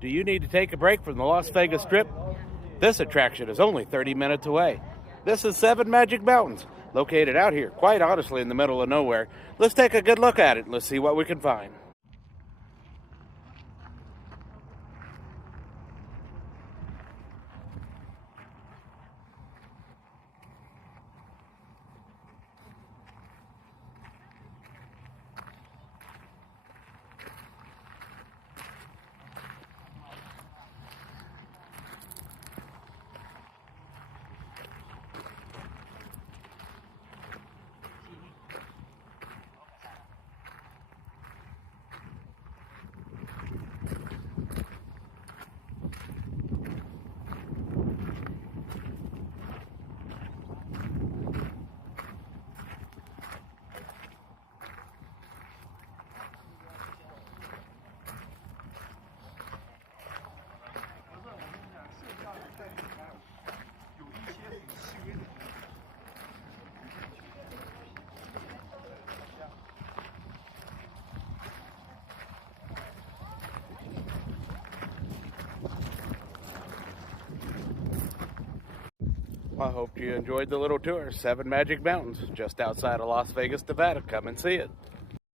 Do you need to take a break from the Las Vegas Strip? This attraction is only 30 minutes away. This is Seven Magic Mountains, located out here, quite honestly, in the middle of nowhere. Let's take a good look at it and let's see what we can find. I hope you enjoyed the little tour. Seven Magic Mountains, just outside of Las Vegas, Nevada. Come and see it.